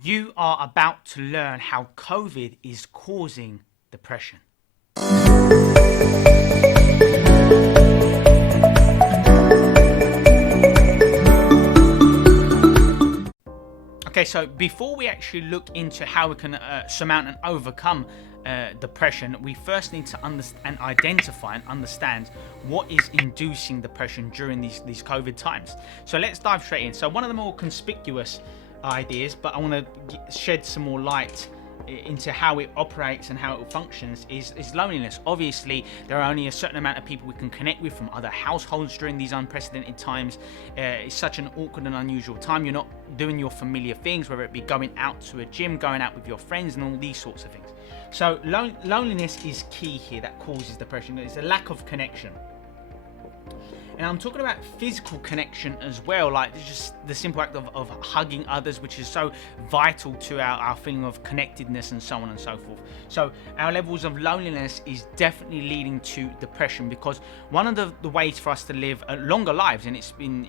You are about to learn how COVID is causing depression. Okay, so before we actually look into how we can surmount and overcome depression, we first need to understand, identify and understand what is inducing depression during these COVID times. So let's dive straight in. So one of the more conspicuous ideas, but I want to shed some more light into how it operates and how it functions is loneliness. Obviously, there are only a certain amount of people we can connect with from other households during these unprecedented times. It's such an awkward and unusual time. You're not doing your familiar things, whether it be going out to a gym, going out with your friends, and all these sorts of things. So loneliness is key here that causes depression. It's a lack of connection. And I'm talking about physical connection as well, like just the simple act of hugging others, which is so vital to our feeling of connectedness and so on and so forth. So our levels of loneliness is definitely leading to depression, because one of the ways for us to live longer lives, and it's been,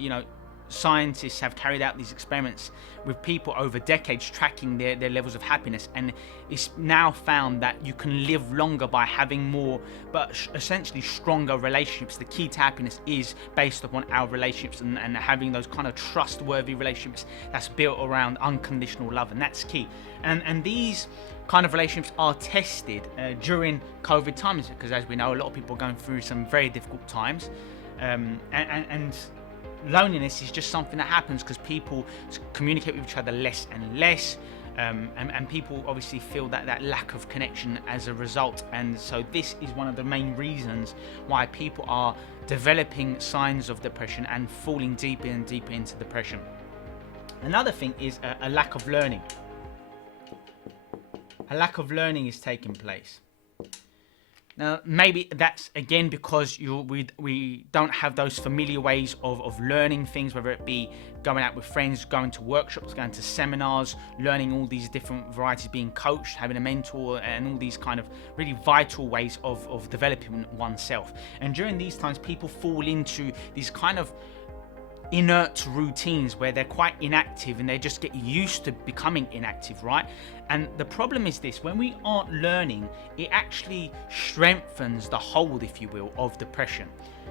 scientists have carried out these experiments with people over decades tracking their levels of happiness, and it's now found that you can live longer by having more but essentially stronger relationships. The key to happiness is based upon our relationships and having those kind of trustworthy relationships that's built around unconditional love, and that's key. And these kind of relationships are tested during COVID times, because as we know, a lot of people are going through some very difficult times, and loneliness is just something that happens because people communicate with each other less and less, and people obviously feel that lack of connection as a result. And so this is one of the main reasons why people are developing signs of depression and falling deeper and deeper into depression. Another thing is a lack of learning. A lack of learning is taking place. Now, maybe that's again because we don't have those familiar ways of learning things, whether it be going out with friends, going to workshops, going to seminars, learning all these different varieties, being coached, having a mentor, and all these kind of really vital ways of developing oneself. And during these times, people fall into these kind of inert routines where they're quite inactive and they just get used to becoming inactive, right? And the problem is this: when we aren't learning, it actually strengthens the hold, if you will, of depression.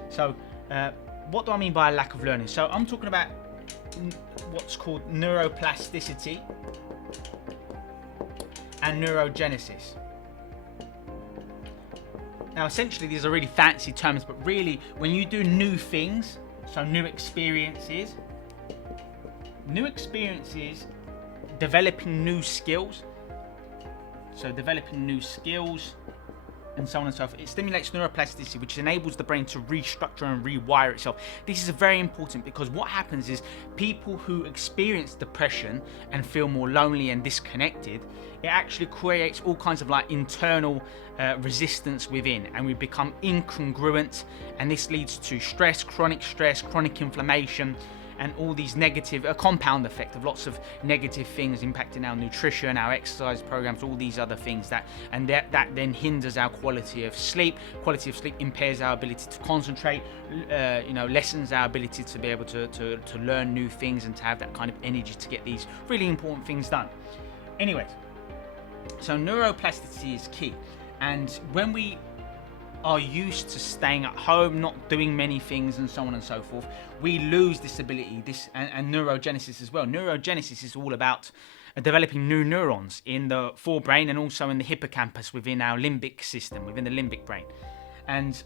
So what do I mean by a lack of learning? So I'm talking about what's called neuroplasticity and neurogenesis. Now essentially these are really fancy terms, but really when you do new things, so new experiences, developing new skills, and so on and so forth. It stimulates neuroplasticity, which enables the brain to restructure and rewire itself. This is very important because what happens is people who experience depression and feel more lonely and disconnected, it actually creates all kinds of like internal resistance within, and we become incongruent, and this leads to stress, chronic inflammation, and all these negative, a compound effect of lots of negative things impacting our nutrition, our exercise programs, all these other things that then hinders our quality of sleep. Quality of sleep impairs our ability to concentrate, lessens our ability to be able to learn new things and to have that kind of energy to get these really important things done. Anyways, so neuroplasticity is key, and when we are used to staying at home, not doing many things, and so on and so forth, we lose this ability, and neurogenesis as well. Neurogenesis is all about developing new neurons in the forebrain and also in the hippocampus within our limbic system, within the limbic brain. And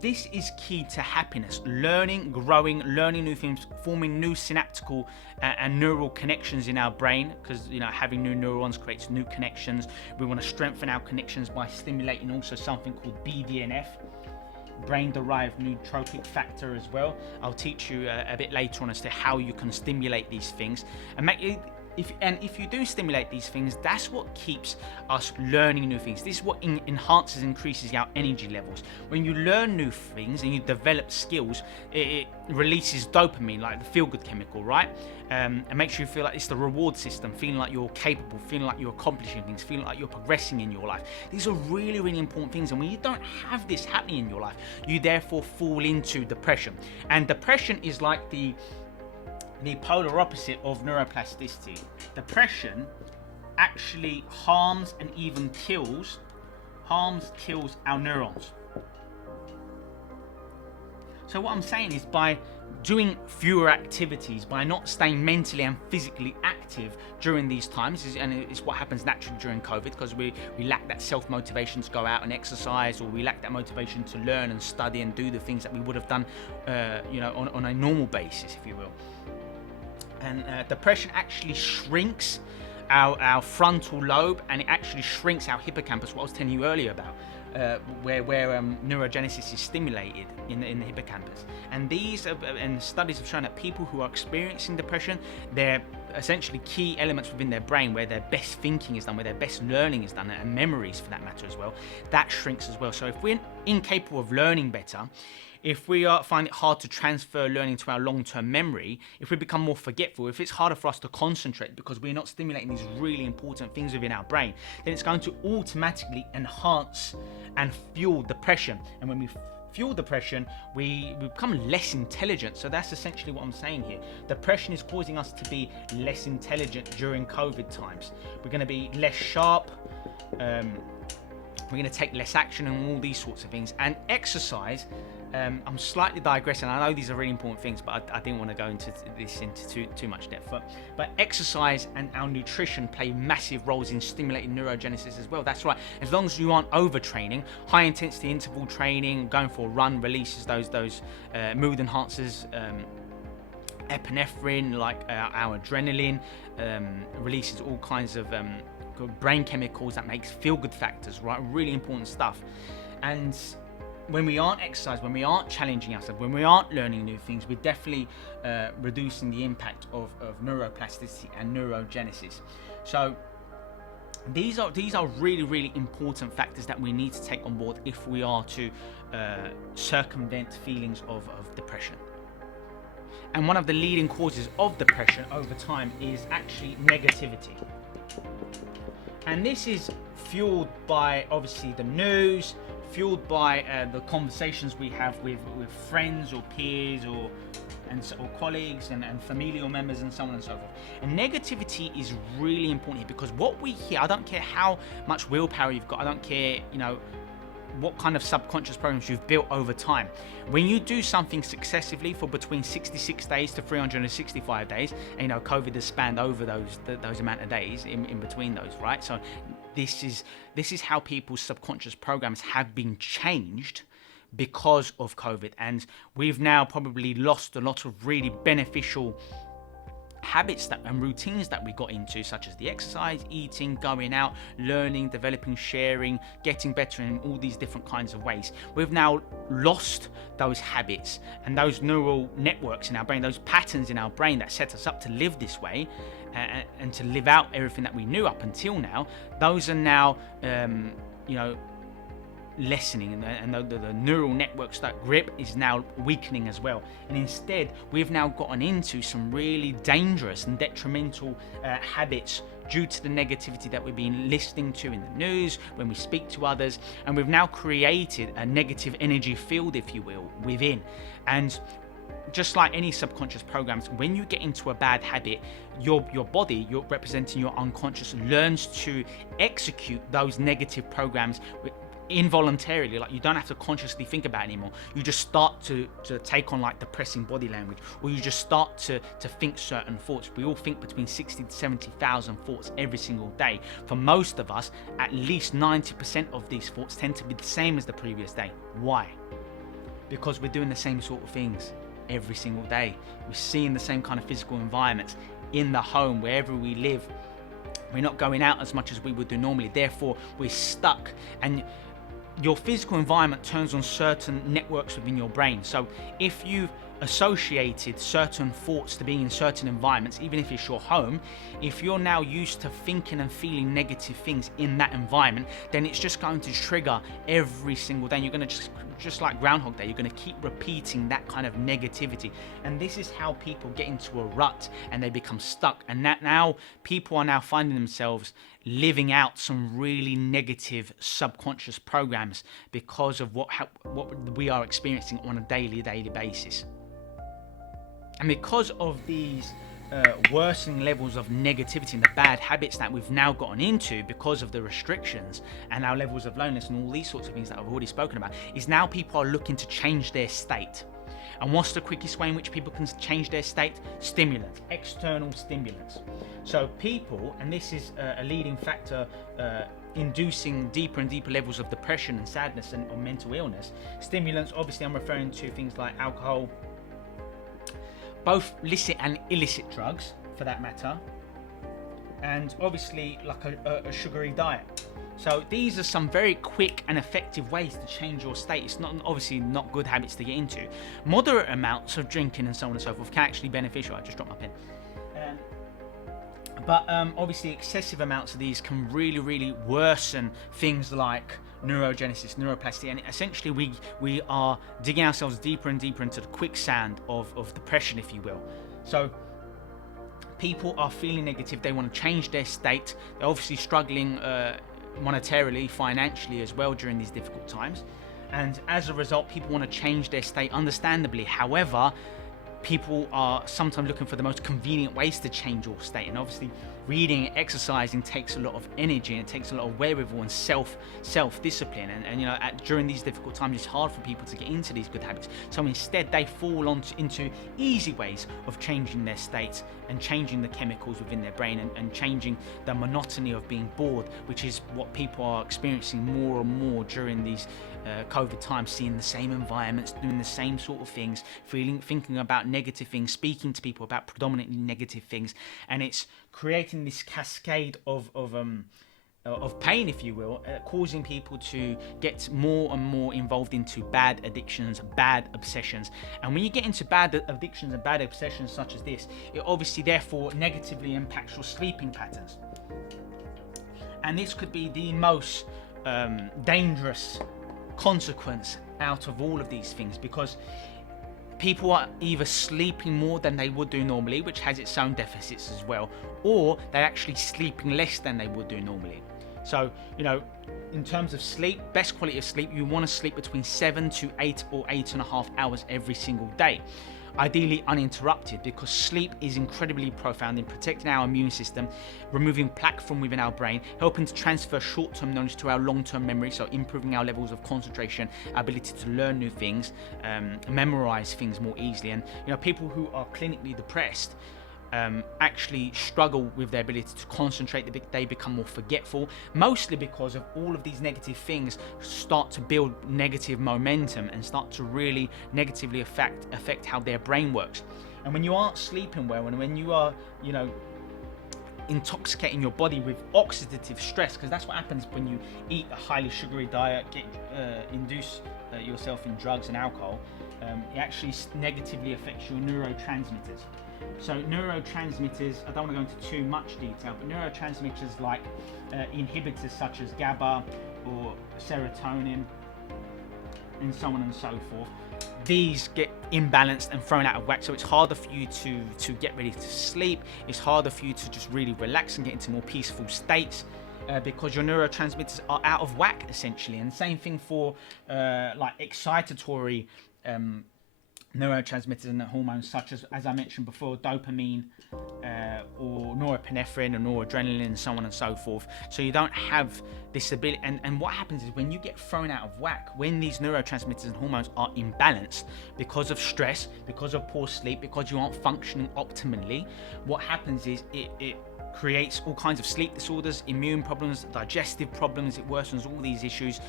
this is key to happiness: learning, growing, learning new things, forming new synaptical and neural connections in our brain, because having new neurons creates new connections. We want to strengthen our connections by stimulating also something called BDNF, brain-derived neurotrophic factor as well. I'll teach you a bit later on as to how you can stimulate these things and make it. If you do stimulate these things, that's what keeps us learning new things. This is what increases our energy levels. When you learn new things and you develop skills, it releases dopamine, like the feel-good chemical, right? And makes you feel like it's the reward system, feeling like you're capable, feeling like you're accomplishing things, feeling like you're progressing in your life. These are really, really important things. And when you don't have this happening in your life, you therefore fall into depression. And depression is like the polar opposite of neuroplasticity. Depression actually harms and even kills our neurons. So what I'm saying is, by doing fewer activities, by not staying mentally and physically active during these times, and it's what happens naturally during COVID, because we lack that self-motivation to go out and exercise, or we lack that motivation to learn and study and do the things that we would have done on a normal basis, if you will. And depression actually shrinks our frontal lobe, and it actually shrinks our hippocampus, what I was telling you earlier about, where neurogenesis is stimulated in the hippocampus. And and studies have shown that people who are experiencing depression, they're essentially key elements within their brain where their best thinking is done, where their best learning is done, and memories for that matter as well, that shrinks as well. So if we're incapable of learning better, if we find it hard to transfer learning to our long-term memory, if we become more forgetful, if it's harder for us to concentrate because we're not stimulating these really important things within our brain, then it's going to automatically enhance and fuel depression. And when we fuel depression, we become less intelligent. So that's essentially what I'm saying here. Depression is causing us to be less intelligent during COVID times. We're going to be less sharp. We're going to take less action and all these sorts of things. And exercise, I'm slightly digressing. I know these are really important things, but I didn't want to go into this into too much depth. But exercise and our nutrition play massive roles in stimulating neurogenesis as well. That's right. As long as you aren't overtraining, high intensity interval training, going for a run releases those mood enhancers. Epinephrine, like our adrenaline, releases all kinds of brain chemicals that makes feel-good factors, right? Really important stuff. And when we aren't exercising, when we aren't challenging ourselves, when we aren't learning new things, we're definitely reducing the impact of neuroplasticity and neurogenesis. So these are really, really important factors that we need to take on board if we are to circumvent feelings of depression. And one of the leading causes of depression over time is actually negativity. And this is fueled by, obviously, the news, fueled by the conversations we have with friends or peers or colleagues and familial members and so on and so forth. And negativity is really important here, because what we hear, I don't care how much willpower you've got, I don't care, what kind of subconscious programs you've built over time. When you do something successively for between 66 days to 365 days, and COVID has spanned over those amount of days in between those, right? So this is how people's subconscious programs have been changed because of COVID, and we've now probably lost a lot of really beneficial habits and routines that we got into, such as the exercise, eating, going out, learning, developing, sharing, getting better in all these different kinds of ways. We've now lost those habits and those neural networks in our brain, those patterns in our brain that set us up to live this way and to live out everything that we knew up until now. Those are now, lessening, and the neural networks, that grip is now weakening as well. And instead, we've now gotten into some really dangerous and detrimental habits due to the negativity that we've been listening to in the news, when we speak to others, and we've now created a negative energy field, if you will, within. And just like any subconscious programs, when you get into a bad habit, your body, you're representing your unconscious, learns to execute those negative programs involuntarily. Like, you don't have to consciously think about it anymore. You just start to take on like depressing body language, or you just start to think certain thoughts. We all think between 60 to 70,000 thoughts every single day. For most of us, at least 90% of these thoughts tend to be the same as the previous day. Why? Because we're doing the same sort of things every single day. We're seeing the same kind of physical environments in the home, wherever we live. We're not going out as much as we would do normally. Therefore, we're stuck. And your physical environment turns on certain networks within your brain. So if you've associated certain thoughts to being in certain environments, even if it's your home, if you're now used to thinking and feeling negative things in that environment, then it's just going to trigger every single day. And you're going to just like Groundhog Day, you're going to keep repeating that kind of negativity. And this is how people get into a rut and they become stuck. And that now people are now finding themselves living out some really negative subconscious programs because of what we are experiencing on a daily basis. And because of these worsening levels of negativity and the bad habits that we've now gotten into because of the restrictions and our levels of loneliness and all these sorts of things that I've already spoken about, is now people are looking to change their state. And what's the quickest way in which people can change their state? Stimulants, external stimulants. So people, and this is a leading factor inducing deeper and deeper levels of depression and sadness and or mental illness. Stimulants, obviously I'm referring to things like alcohol, both licit and illicit drugs for that matter, and obviously like a sugary diet. So these are some very quick and effective ways to change your state. It's not obviously not good habits to get into. Moderate amounts of drinking and so on and so forth can actually be beneficial. I just dropped my pen. But obviously excessive amounts of these can really worsen things like neurogenesis, neuroplasticity, and essentially we are digging ourselves deeper and deeper into the quicksand of depression, if you will. So people are feeling negative, they want to change their state, they're obviously struggling monetarily, financially as well during these difficult times, and as a result people want to change their state, understandably. However, people are sometimes looking for the most convenient ways to change your state, and obviously reading and exercising takes a lot of energy and it takes a lot of wherewithal and self-discipline, and you know, during these difficult times it's hard for people to get into these good habits. So instead they fall into easy ways of changing their states and changing the chemicals within their brain and changing the monotony of being bored, which is what people are experiencing more and more during these COVID times, seeing the same environments, doing the same sort of things, thinking about negative things, speaking to people about predominantly negative things, and it's creating this cascade of pain, if you will, causing people to get more and more involved into bad addictions, bad obsessions. And when you get into bad addictions and bad obsessions such as this, it obviously therefore negatively impacts your sleeping patterns. And this could be the most dangerous consequence out of all of these things, because people are either sleeping more than they would do normally, which has its own deficits as well, or they're actually sleeping less than they would do normally. So, you know, in terms of sleep, best quality of sleep, you want to sleep between 7 to 8 or 8.5 hours every single day. Ideally uninterrupted, because sleep is incredibly profound in protecting our immune system, removing plaque from within our brain, helping to transfer short-term knowledge to our long-term memory, so improving our levels of concentration, ability to learn new things, memorize things more easily. And you know, people who are clinically depressed actually struggle with their ability to concentrate. They become more forgetful, mostly because of all of these negative things start to build negative momentum and start to really negatively affect how their brain works. And when you aren't sleeping well, and when you are, you know, intoxicating your body with oxidative stress, because that's what happens when you eat a highly sugary diet, induce yourself in drugs and alcohol, it actually negatively affects your neurotransmitters. So neurotransmitters, I don't want to go into too much detail, but neurotransmitters like inhibitors such as GABA or serotonin and so on and so forth, these get imbalanced and thrown out of whack. So it's harder for you to get ready to sleep, it's harder for you to just really relax and get into more peaceful states, because your neurotransmitters are out of whack essentially. And same thing for like excitatory neurotransmitters and hormones such as I mentioned before, dopamine or norepinephrine or noradrenaline and so on and so forth. So you don't have this ability, and what happens is when you get thrown out of whack, when these neurotransmitters and hormones are imbalanced because of stress, because of poor sleep, because you aren't functioning optimally, what happens is it creates all kinds of sleep disorders, immune problems, digestive problems, it worsens all these issues.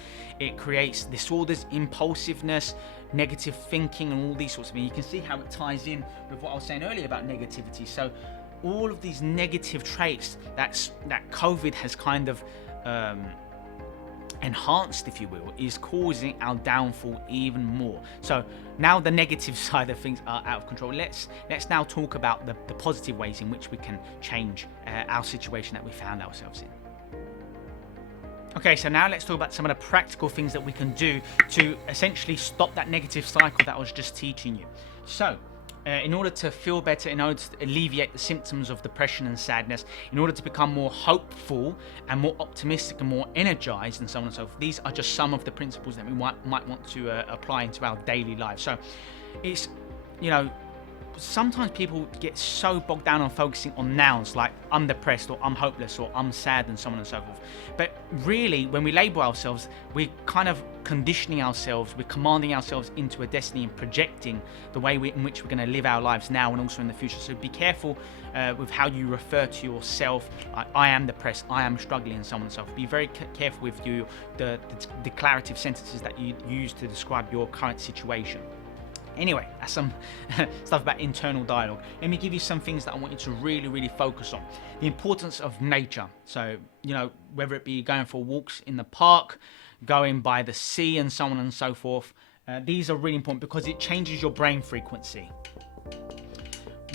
It creates disorders, impulsiveness, negative thinking, and all these sorts of things. You can see how it ties in with what I was saying earlier about negativity. So all of these negative traits that COVID has kind of enhanced, if you will, is causing our downfall even more. So now the negative side of things are out of control. Let's now talk about the positive ways in which we can change our situation that we found ourselves in. Okay, so now let's talk about some of the practical things that we can do to essentially stop that negative cycle that I was just teaching you. So in order to feel better, in order to alleviate the symptoms of depression and sadness, in order to become more hopeful and more optimistic and more energized and so on and so forth, these are just some of the principles that we might want to apply into our daily lives. So it's, you know, sometimes people get so bogged down on focusing on nouns like I'm depressed or I'm hopeless or I'm sad and so on and so forth. But really, when we label ourselves, we're kind of conditioning ourselves, we're commanding ourselves into a destiny and projecting the way in which we're going to live our lives now and also in the future. So be careful with how you refer to yourself. Like, I am depressed, I am struggling, and so on and so forth. Be very careful with the declarative sentences that you use to describe your current situation. Anyway, that's some stuff about internal dialogue. Let me give you some things that I want you to really focus on. The importance of nature. So, whether it be going for walks in the park, going by the sea, and so on and so forth. These are really important because it changes your brain frequency.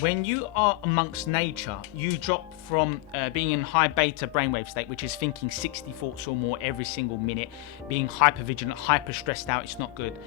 When you are amongst nature, you drop from being in high beta brainwave state, which is thinking 60 thoughts or more every single minute, being hyper vigilant, hyper stressed out. It's not good.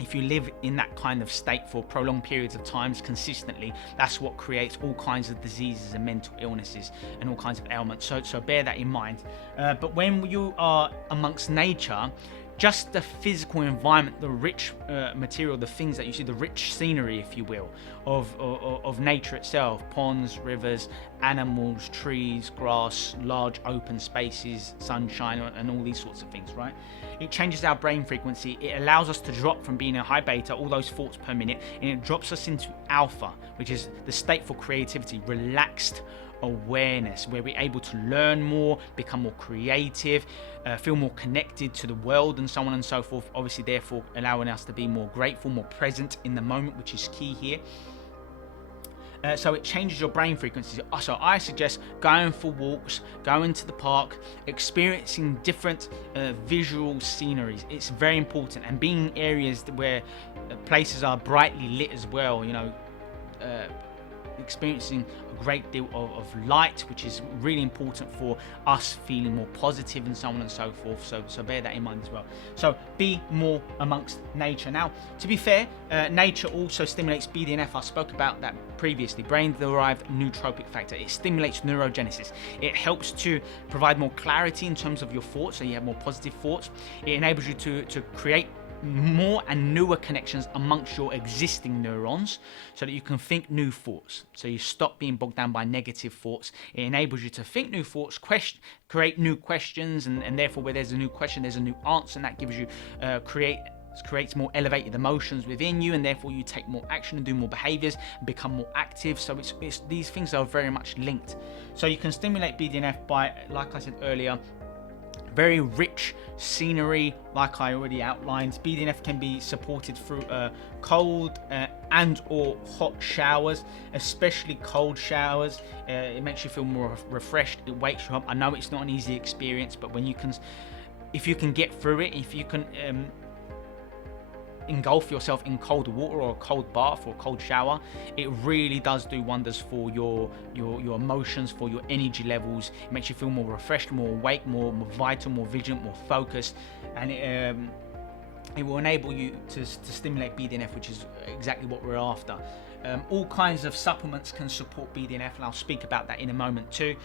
If you live in that kind of state for prolonged periods of times consistently, that's what creates all kinds of diseases and mental illnesses and all kinds of ailments. So bear that in mind. But when you are amongst nature, just the physical environment, the rich material, the things that you see, the rich scenery, if you will, of nature itself, ponds, rivers, animals, trees, grass, large open spaces, sunshine, and all these sorts of things, right? It changes our brain frequency. It allows us to drop from being a high beta, all those thoughts per minute, and it drops us into alpha, which is the state for creativity, relaxed awareness, where we're able to learn more, become more creative, feel more connected to the world, and so on and so forth. Obviously, therefore, allowing us to be more grateful, more present in the moment, which is key here. So it changes your brain frequencies. So I suggest going for walks, going to the park, experiencing different visual sceneries. It's very important, and being in areas where places are brightly lit as well. Experiencing a great deal of light, which is really important for us feeling more positive and so on and so forth. So bear that in mind as well. So be more amongst nature. Now, to be fair, nature also stimulates BDNF. I spoke about that previously, brain-derived nootropic factor. It stimulates neurogenesis. It helps to provide more clarity in terms of your thoughts, so you have more positive thoughts. It enables you to create more and newer connections amongst your existing neurons so that you can think new thoughts. So you stop being bogged down by negative thoughts. It enables you to think new thoughts, create new questions, and therefore where there's a new question, there's a new answer, and that gives you creates more elevated emotions within you, and therefore you take more action and do more behaviors and become more active. So it's these things are very much linked. So you can stimulate BDNF by, like I said earlier, very rich scenery, like I already outlined. BDNF can be supported through cold and or hot showers, especially cold showers. It makes you feel more refreshed. It wakes you up. I know it's not an easy experience, but if you can get through it, if you can engulf yourself in cold water or a cold bath or a cold shower, it really does do wonders for your emotions, for your energy levels. It makes you feel more refreshed, more awake, more vital, more vigilant, more focused, and it will enable you to stimulate BDNF, which is exactly what we're after. All kinds of supplements can support BDNF, and I'll speak about that in a moment too.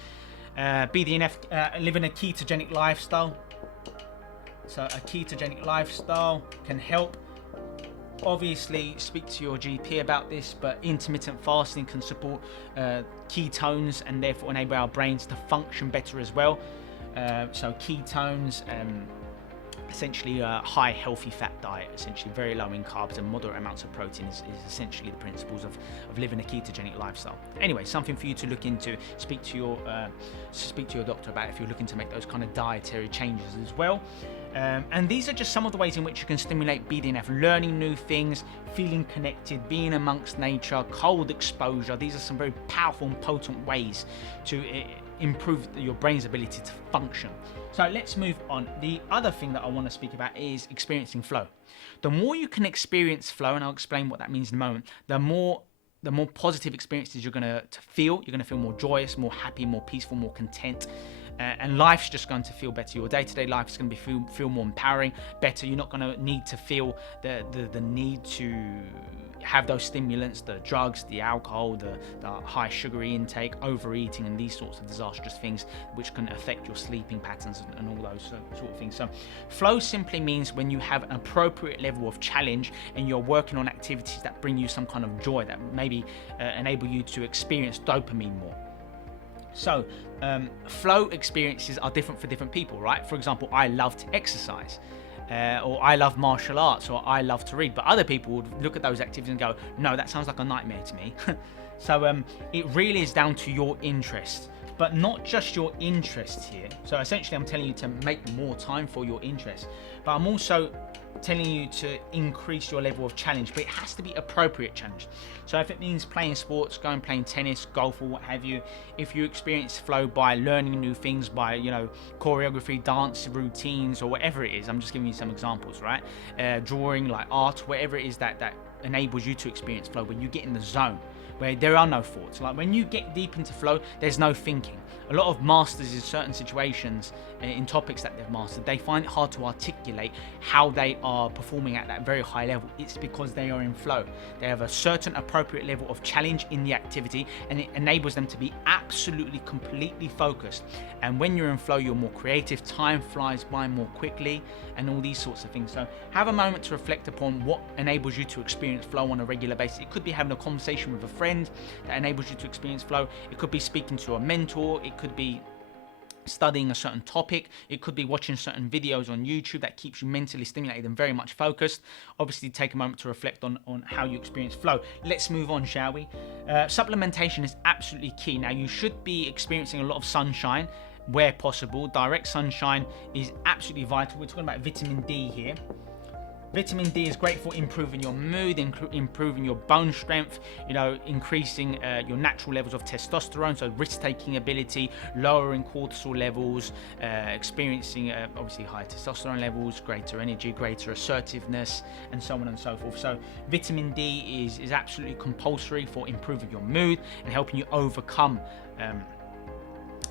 BDNF, living a ketogenic lifestyle. So a ketogenic lifestyle can help. Obviously, speak to your GP about this, but intermittent fasting can support ketones and therefore enable our brains to function better as well. So ketones, essentially a high healthy fat diet, essentially very low in carbs and moderate amounts of protein is essentially the principles of living a ketogenic lifestyle. Anyway, something for you to look into. Speak to your doctor about if you're looking to make those kind of dietary changes as well. And these are just some of the ways in which you can stimulate BDNF: learning new things, feeling connected, being amongst nature, cold exposure. These are some very powerful and potent ways to improve your brain's ability to function. So let's move on. The other thing that I want to speak about is experiencing flow. The more you can experience flow, and I'll explain what that means in a moment, the more positive experiences you're going to feel. You're going to feel more joyous, more happy, more peaceful, more content. And life's just going to feel better. Your day-to-day life is going to be feel more empowering, better. You're not going to need to feel the need to have those stimulants, the drugs, the alcohol, the high sugary intake, overeating, and these sorts of disastrous things which can affect your sleeping patterns and all those sort of things. So flow simply means when you have an appropriate level of challenge and you're working on activities that bring you some kind of joy, that maybe enable you to experience dopamine more. So flow experiences are different for different people, right? For example, I love to exercise. Or I love martial arts, or I love to read, but other people would look at those activities and go, no, that sounds like a nightmare to me. So it really is down to your interest, but not just your interests here. So essentially I'm telling you to make more time for your interests, but I'm also telling you to increase your level of challenge, but it has to be appropriate challenge. So if it means playing sports, going playing tennis, golf, or what have you, if you experience flow by learning new things, by, you know, choreography, dance routines, or whatever it is, I'm just giving you some examples, right? Drawing, like art, whatever it is that enables you to experience flow, when you get in the zone where there are no thoughts. Like when you get deep into flow, there's no thinking. A lot of masters in certain situations, in topics that they've mastered, they find it hard to articulate how they are performing at that very high level. It's because they are in flow. They have a certain appropriate level of challenge in the activity, and it enables them to be absolutely, completely focused. And when you're in flow, you're more creative, time flies by more quickly, and all these sorts of things. So have a moment to reflect upon what enables you to experience flow on a regular basis. It could be having a conversation with a friend that enables you to experience flow. It could be speaking to a mentor. It could be studying a certain topic. It could be watching certain videos on YouTube that keeps you mentally stimulated and very much focused. Obviously, take a moment to reflect on how you experience flow. Let's move on, shall we? Supplementation is absolutely key. Now, you should be experiencing a lot of sunshine where possible. Direct sunshine is absolutely vital. We're talking about vitamin D here. Vitamin D is great for improving your mood, improving your bone strength, you know, increasing your natural levels of testosterone, so risk-taking ability, lowering cortisol levels, experiencing obviously high testosterone levels, greater energy, greater assertiveness, and so on and so forth. So vitamin D is absolutely compulsory for improving your mood and helping you overcome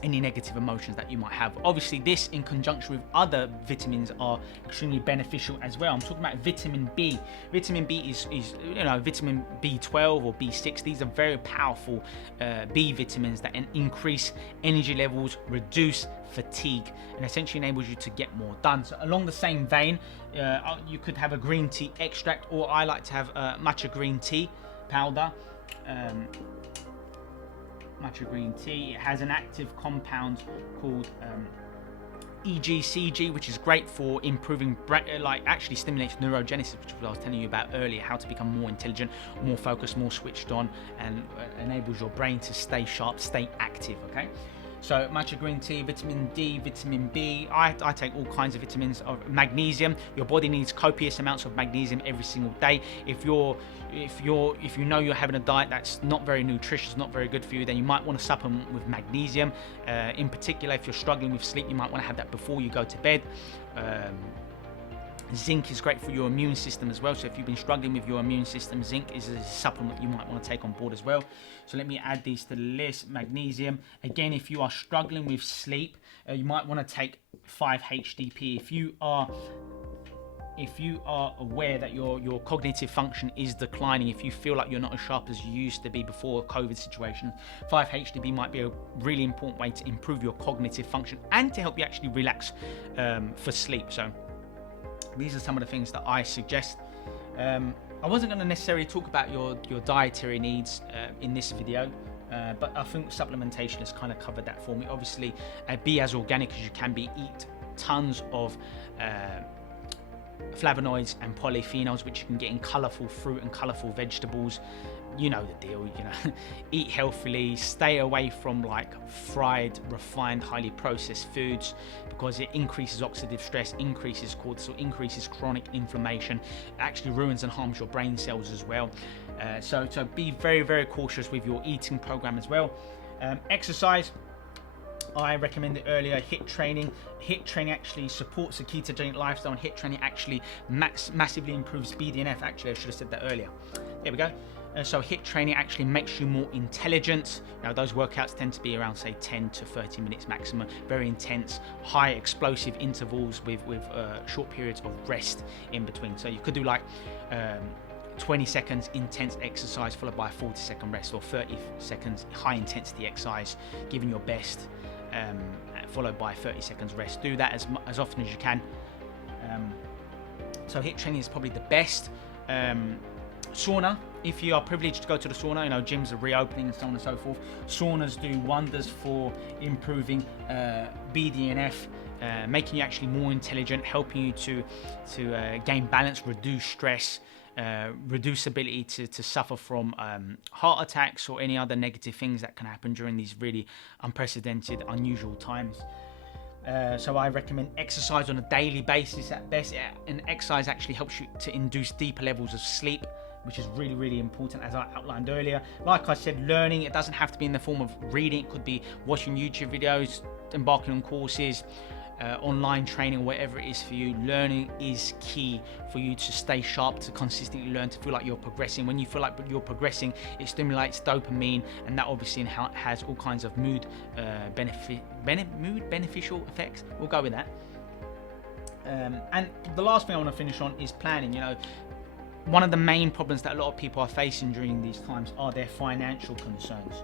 any negative emotions that you might have. Obviously, this in conjunction with other vitamins are extremely beneficial as well. I'm talking about vitamin B. Vitamin B is you know, vitamin B12 or B6. These are very powerful B vitamins that increase energy levels, reduce fatigue, and essentially enables you to get more done. So along the same vein, you could have a green tea extract, or I like to have matcha green tea powder. Matcha green tea. It has an active compound called EGCG, which is great for improving, like actually stimulates neurogenesis, which I was telling you about earlier, how to become more intelligent, more focused, more switched on, and enables your brain to stay sharp, stay active, okay? So matcha green tea, vitamin D, vitamin B. I take all kinds of vitamins. Magnesium. Your body needs copious amounts of magnesium every single day. If you know you're having a diet that's not very nutritious, not very good for you, then you might want to supplement with magnesium. In particular, if you're struggling with sleep, you might want to have that before you go to bed. Zinc is great for your immune system as well. So if you've been struggling with your immune system, zinc is a supplement you might want to take on board as well. So let me add these to the list. Magnesium. Again, if you are struggling with sleep, you might want to take 5-HTP. If you are aware that your cognitive function is declining, if you feel like you're not as sharp as you used to be before COVID situation, 5-HTP might be a really important way to improve your cognitive function and to help you actually relax for sleep. So these are some of the things that I suggest. I wasn't going to necessarily talk about your dietary needs in this video, but I think supplementation has kind of covered that for me. Obviously, be as organic as you can be. Eat tons of flavonoids and polyphenols, which you can get in colourful fruit and colourful vegetables. You know the deal, you know. Eat healthily, stay away from like fried, refined, highly processed foods, because it increases oxidative stress, increases cortisol, increases chronic inflammation, actually ruins and harms your brain cells as well. So be very, very cautious with your eating program as well. Exercise. I recommended earlier, HIIT training. HIIT training actually supports a ketogenic lifestyle, and HIIT training actually massively improves BDNF. Actually, I should have said that earlier. There we go. So HIIT training actually makes you more intelligent. Now those workouts tend to be around, say, 10 to 30 minutes maximum. Very intense, high explosive intervals with short periods of rest in between. So you could do like 20 seconds intense exercise followed by a 40-second rest, or 30 seconds high intensity exercise, giving your best, followed by 30 seconds rest. Do that as often as you can. So HIIT training is probably the best. Sauna, if you are privileged to go to the sauna, you know, gyms are reopening and so on and so forth. Saunas do wonders for improving BDNF, making you actually more intelligent, helping you to gain balance, reduce stress, reduce ability to suffer from heart attacks or any other negative things that can happen during these really unprecedented, unusual times. So I recommend exercise on a daily basis at best, and exercise actually helps you to induce deeper levels of sleep, which is really, really important, as I outlined earlier. Like I said, learning, it doesn't have to be in the form of reading. It could be watching YouTube videos, embarking on courses, online training, whatever it is for you. Learning is key for you to stay sharp, to consistently learn, to feel like you're progressing. When you feel like you're progressing, it stimulates dopamine, and that obviously has all kinds of mood beneficial effects. We'll go with that. And the last thing I want to finish on is planning. You know, one of the main problems that a lot of people are facing during these times are their financial concerns,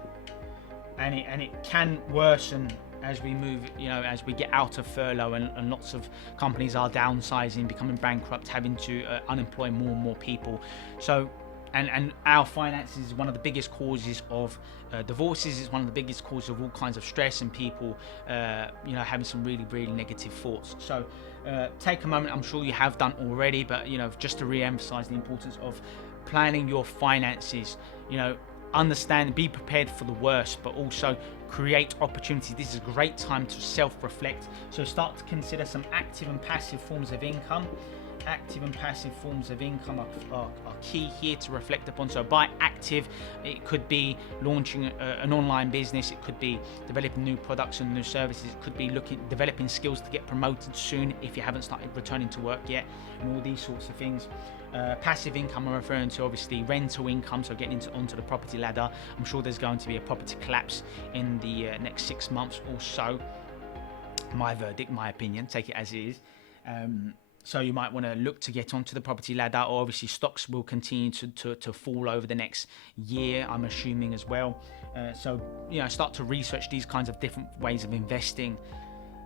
and it can worsen as we move, you know, as we get out of furlough, and lots of companies are downsizing, becoming bankrupt, having to unemploy more and more people. So, and our finances is one of the biggest causes of divorces. It's one of the biggest causes of all kinds of stress, and people, you know, having some really, really negative thoughts. So, take a moment. I'm sure you have done already, but you know, just to re-emphasize the importance of planning your finances. You know, understand, be prepared for the worst, but also create opportunities. This is a great time to self-reflect. So start to consider some active and passive forms of income. Active and passive forms of income are key here to reflect upon. So by active, it could be launching an online business, it could be developing new products and new services, it could be developing skills to get promoted soon if you haven't started returning to work yet, and all these sorts of things. Passive income, I'm referring to obviously rental income, so getting onto the property ladder. I'm sure there's going to be a property collapse in the next 6 months or so. My verdict, my opinion, take it as it is. So you might want to look to get onto the property ladder, or obviously stocks will continue to fall over the next year, I'm assuming as well. So, you know, start to research these kinds of different ways of investing.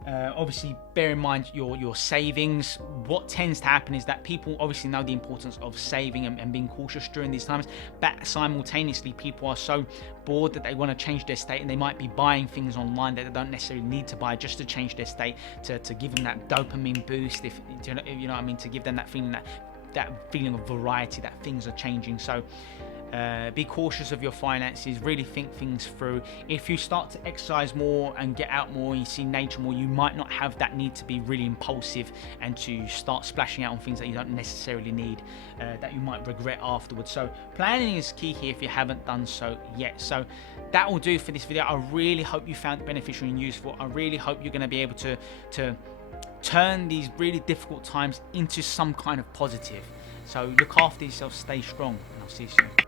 Obviously, bear in mind your savings. What tends to happen is that people obviously know the importance of saving and being cautious during these times, but simultaneously people are so bored that they want to change their state, and they might be buying things online that they don't necessarily need to buy just to change their state, to give them that dopamine boost, if you know what I mean, to give them that feeling of variety, that things are changing. So be cautious of your finances, really think things through. If you start to exercise more and get out more and you see nature more, you might not have that need to be really impulsive and to start splashing out on things that you don't necessarily need, that you might regret afterwards. So planning is key here if you haven't done so yet. So that will do for this video. I really hope you found it beneficial and useful. I really hope you're going to be able to turn these really difficult times into some kind of positive. So look after yourself, stay strong, and I'll see you soon.